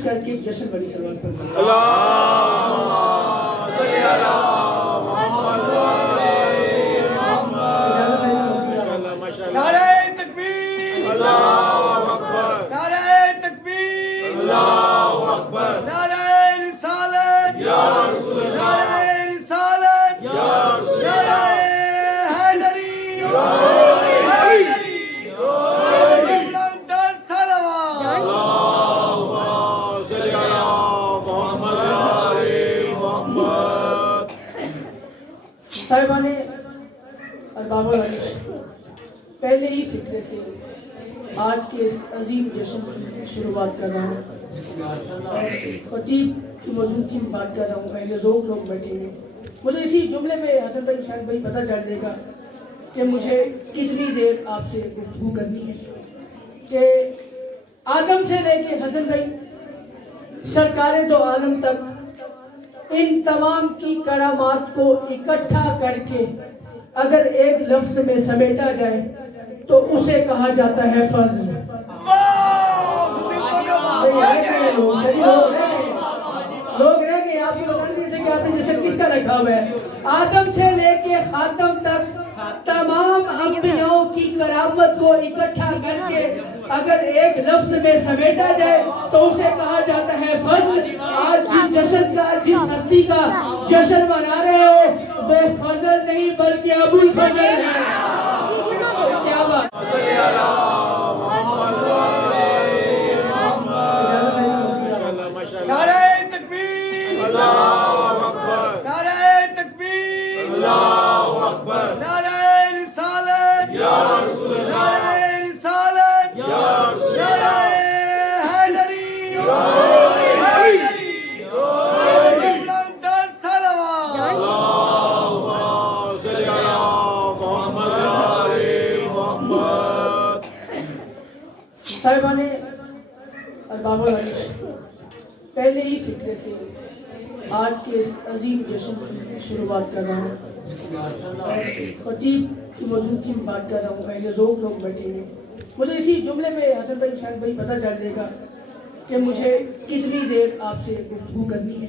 کوشش کر کے جشن بڑی سلوات پڑھتے ہیں۔ نعرہ تکبیر، اللہ اکبر، نعرہ تکبیر، اللہ اکبر، نعرہ رسالت یا رسول اللہ، نعرہ رسالت یا رسول اللہ، نعرہ حیدری یا حیدری، بلند صلوات، اللہم صلی علی محمد و آل محمد۔ صاحبان ارباب الحدیث، پہلے ہی فکرے سے آج کے اس عظیم جشن کی شروعات کر رہا ہوں اور خطیب کی موجودگی میں بات کر رہا ہوں۔ اہل ذوق لوگ بیٹھے ہیں، مجھے اسی جملے میں حسن بھائی شاہد بھائی پتہ چل جائے گا کہ مجھے کتنی دیر آپ سے گفتگو کرنی ہے کہ آدم سے لے کے حسن بھائی سرکار دو عالم تک ان تمام کی کرامات کو اکٹھا کر کے اگر ایک لفظ میں سمیٹا جائے تو اسے کہا جاتا ہے فضل۔ لوگ رہ گئے، آپ یہ بتا دیجیے کہ آپ نے جشن کس کا رکھا ہوا ہے؟ آدم سے لے کے خاتم تک تمام انبیاء کی کرامت کو اکٹھا کر کے اگر ایک لفظ میں سمیٹا جائے تو اسے کہا جاتا ہے فضل۔ آج جس جشن کا، جس ہستی کا جشن منا رہے ہو وہ فضل نہیں بلکہ ابو الفضل ہے۔ کیا بات! نعرہ تکبیر، اللہ اکبر، نعرہ تکبیر، اللہ اکبر، نعرہ رسالت یا رسول اللہ، نعرہ رسالت یا رسول اللہ، نعرہ حیدری یا حیدری، بلند صلوات، اللہم صلی علی محمد و آل محمد۔ صاحبان ارباب الحدیث، پہلے ہی فکرے سے آج کے اس عظیم جشن کی شروعات کر رہا ہوں اور خطیب کی موجودگی میں بات کر رہا ہوں۔ اہل ذوق لوگ بیٹھے ہیں، مجھے اسی جملے میں حسن بھائی شاہد بھائی پتہ چل جائے گا کہ مجھے کتنی دیر آپ سے گفتگو کرنی ہے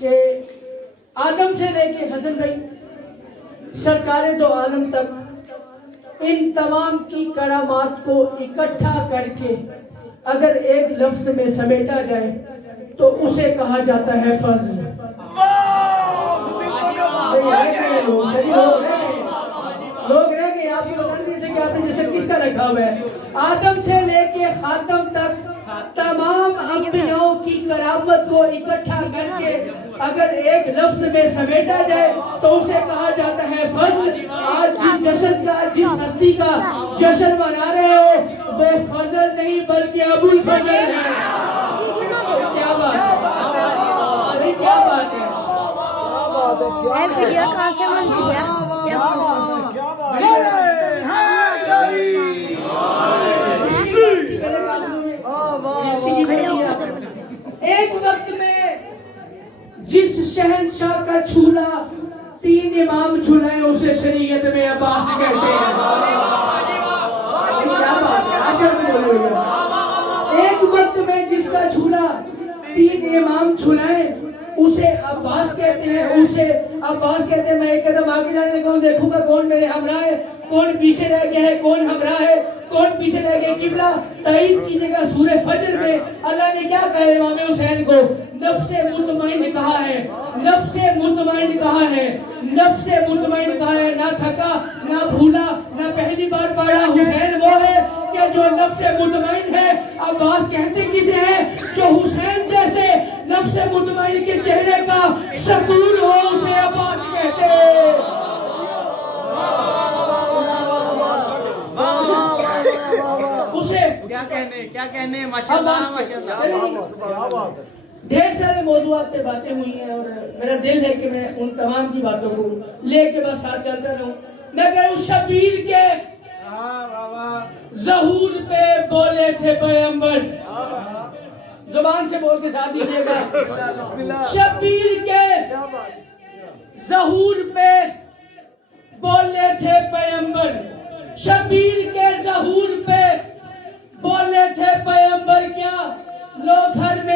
کہ آدم سے لے کے حسن بھائی سرکار دو عالم تک ان تمام کی کرامات کو اکٹھا کر کے اگر ایک لفظ میں سمیٹا جائے تو اسے کہا جاتا ہے فضل۔ لوگ رہ گئے، آپ یہ بتا دیجیے کہ آپ نے جشن کس کا رکھا ہوا ہے؟ آدم سے لے کے خاتم تک تمام انبیاء کی کرامت کو اکٹھا کر کے اگر ایک لفظ میں سمیٹا جائے تو اسے کہا جاتا ہے فضل۔ آج جس جشن کا، جس ہستی کا جشن منا رہے ہو وہ فضل نہیں بلکہ ابو الفضل ہے۔ کیا بات ہے! کیا بات ہے! ویڈیو کہاں سے بنتی ہے؟ ایک وقت میں جس شہنشاہ کا جھولا 3 امام جھلائیں اسے شریعت میں عباس کہتے ہیں۔ کیا بات ہے! آگے بولو گا۔ ایک وقت میں جس کا جھولا 3 امام جھلائیں اسے عباس کہتے ہیں، اسے عباس کہتے ہیں۔ میں ایک قدم آگے جانے لگا ہوں، دیکھوں گا کون میرے ہمراہ ہے، کون پیچھے رہ گیا ہے، کون ہمراہ ہے، کون پیچھے رہ گیا۔ قبلہ تائید کیجئے گا، سورہ فجر میں اللہ نے کیا کہا ہے امام حسین کو؟ نفس مطمئن کہا ہے، نفس مطمئن کہا ہے، نفس مطمئن کہا ہے۔ نہ تھکا، نہ بھولا، نہ پہلی بار پڑھا۔ حسین وہ ہے کہ جو نفس مطمئن ہے۔ عباس کہتے کسے ہیں؟ جو حسین جیسے نفس مطمئن کے چہرے کا سکون ہو اسے عباس کہتے ہیں۔ اسے کیا کہنے ماشاءاللہ ماشاءاللہ۔ ڈھیر سارے موضوعات پہ باتیں ہوئی ہیں اور میرا دل ہے کہ میں ان تمام کی باتوں کو لے کے بس ساتھ چلتا رہوں۔ میں کہوں شبیر کے ظہور پہ بولے تھے پیغمبر، زبان سے بول کے ساتھ دیجیے گا۔ شبیر کے ظہور پہ بولے تھے پیغمبر، شبیر کے ظہور پہ بولے تھے پیغمبر، کیا لو گھر میں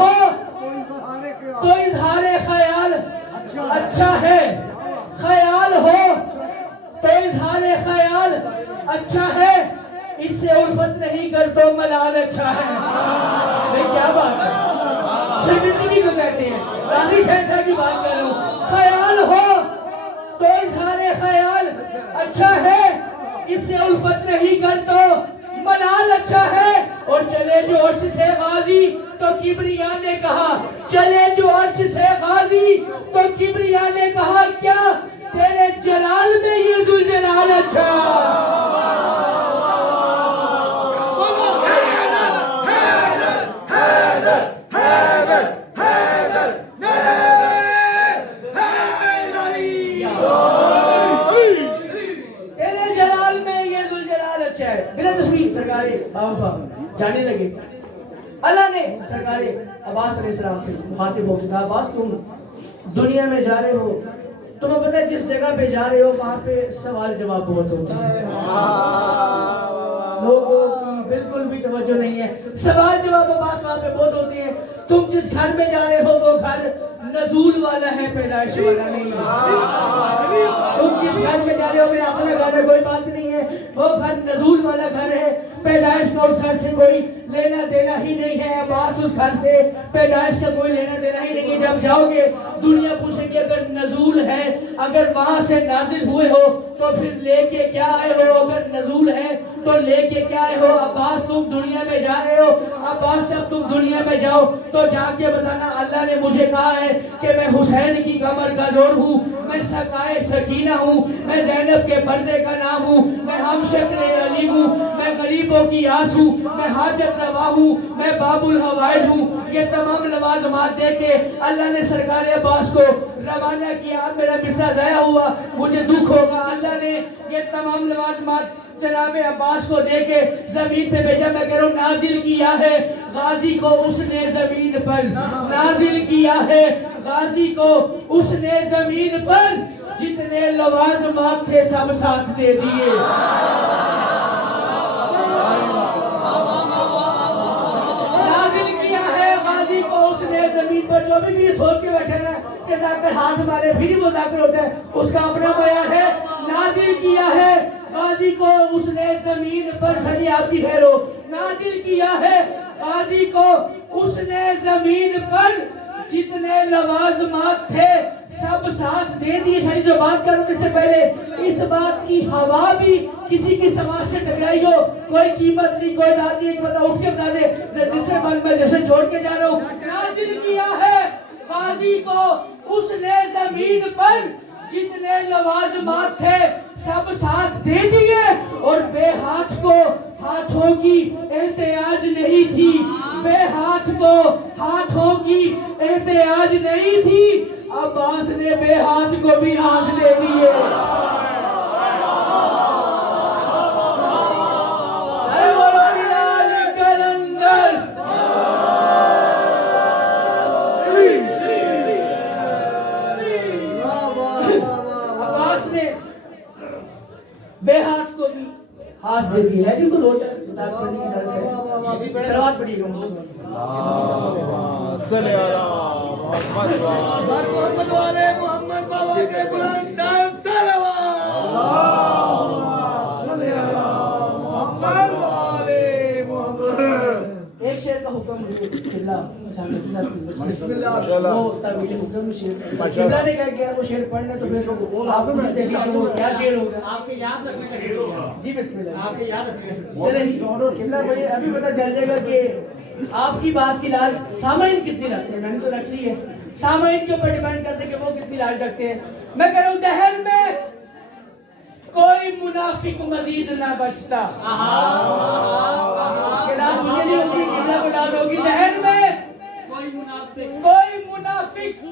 ہو تو اظہار خیال اچھا ہے، خیال ہو تو اظہار خیال اچھا ہے، اس سے الفت نہیں کر تو ملال اچھا ہے۔ بھئی کیا بات ہے، شرمندگی کو کہتے ہیں، راضی شہنشاہ کی بات کر رہا ہوں۔ خیال ہو تو اظہار خیال اچھا ہے، اس سے الفت نہیں کر تو ملال اچھا ہے۔ اور چلے جو عرش سے غازی تو کبریا نے کہا، چلے جو عرش سے غازی تو کبریا نے کہا کیا تیرے جلال میں یہ ذوالجلال اچھا۔ تیرے جلال میں یہ ذوالجلال اچھا ہے۔ بلا تصویر سرکار بابا جانے لگے، اللہ نے سرکار عباس علیہ السلام سے مخاطب ہو کہا، عباس تم دنیا میں جا رہے ہو، تمہیں پتہ ہے جس جگہ پہ جا رہے ہو وہاں پہ سوال جواب بہت ہوتے ہیں، لوگوں کی بالکل بھی توجہ نہیں ہے، سوال جواب عباس وہاں پہ بہت ہوتے ہیں۔ تم جس گھر میں جا رہے ہو وہ گھر نزول والا ہے، پیدائش والا نہیں ہے۔ تم جس گھر میں جا رہے ہو میرا اپنا گھر ہے، کوئی بات نہیں ہے، وہ گھر نزول والا گھر ہے، پیدائش کا اس گھر سے کوئی لینا دینا ہی نہیں ہے۔ عباس اس گھر سے پیدائش کا کوئی لینا دینا ہی نہیں ہے۔ جب جاؤ گے دنیا پوچھے گی اگر نزول ہے، اگر وہاں سے نازل ہوئے ہو تو پھر لے کے کیا آئے ہو، اگر نزول ہے تو لے کے کیا آئے ہو۔ عباس تم دنیا میں جا رہے ہو، عباس جب تم دنیا میں جاؤ تو جا کے بتانا اللہ نے مجھے کہا ہے کہ میں حسین کی کمر کا زور ہوں، میں سقائے سکینہ ہوں، میں زینب کے پردے کا نام ہوں، میں ہم شکل علی ہوں، میں غریبوں کی آس ہوں، میں حاجت روا ہوں، میں باب الحوائج ہوں۔ یہ تمام لوازمات دے کے اللہ نے سرکار عباس کو روانہ کیا۔ اب میرا بسرا ضائع ہوا مجھے دکھ ہوگا، اللہ نے یہ تمام لوازمات جناب عباس کو دے کے زمین پہ بھیجا۔ میں کہہ رہا ہوں نازل کیا ہے غازی کو اس نے زمین پر، نازل کیا ہے غازی کو اس نے زمین پر، جتنے لوازمات تھے سب ساتھ دے دیے۔ نازل کیا ہے غازی کو اس نے زمین پر، جو بھی سوچ کے بیٹھے نا کہ ذاکر ہاتھ مارے پھر وہ ذاکر ہوتا ہے، اس کا اپنا بیان ہے۔ نازل کیا ہے غازی کو اس نے زمین پر، سنی آپ کی خیر ہو، نازل کیا ہے غازی کو اس نے زمین پر، جتنے لوازمات تھے سب ساتھ دے دیے۔ شاید جو بات کروں اس سے پہلے اس بات کی ہوا بھی کسی کی سماج سے ٹکرائی ہو، کوئی قیمت نہیں، کوئی داد نہیں، ایک بتا اٹھ کے بتا دے جس سے میں جیسے چھوڑ کے جا رہا ہوں۔ نازل کیا ہے غازی کو اس نے زمین پر، جتنے لوازمات تھے سب ساتھ دے دیے، اور بے ہاتھ کو ہاتھوں کی احتیاج نہیں تھی، بے ہاتھ کو ہاتھوں کی احتیاج نہیں تھی، عباس نے بے ہاتھ کو بھی ہاتھ دے دیے۔ بے ہاتھ کو بھی ہاتھ دے دیا ہے، جن کو دو چار کتاب پڑھنے کی ضرورت ہے سلوات پڑھیے گا۔ صلی محمد والے محمد بابا کے بلند ایک شعر کا حکم اللہ وہ تعویل حکم شعر اللہ نے کہا کہ وہ شعر پڑھنا تو پھر آپ کو دیکھیں کہ وہ کیا شعر ہوگا، آپ کے یاد رکھنے کا شعر ہوگا جی بسم اللہ، آپ کے یاد رکھنے کا چلیں قبلہ بھائی ابھی پتہ چل جائے گا کہ آپ کی بات کی لاج سامعین کتنی رکھتے ہیں۔ میں نے تو رکھ لی ہے، سامعین کے اوپر ڈیپینڈ کرتے ہیں کہ وہ کتنی لاج رکھتے ہیں۔ میں کہہ رہا ہوں دہر میں کوئی منافق مزید نہ بچتا، دہر میں کوئی منافق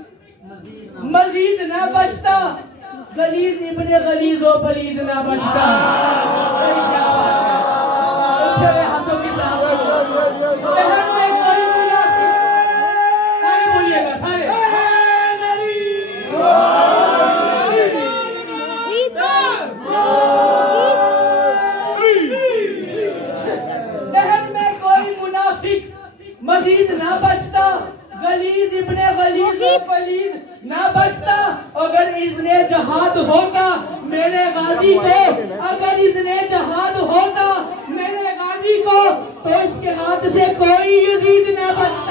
مزید نہ بچتا، غلیظ ابن غلیظ و پلید نہ بچتا۔ ہاتھوں کی سلامت دہر میں کوئی منافق، سارے بولیے گا سارے، مزید نہ بچتا، غلیظ ابن غلیظ و پلید نہ بچتا۔ اگر اذن جہاد ہوتا میرے غازی کو، اگر اذن جہاد ہوتا میرے غازی کو، تو اس کے ہاتھ سے کوئی یزید نہ بچتا۔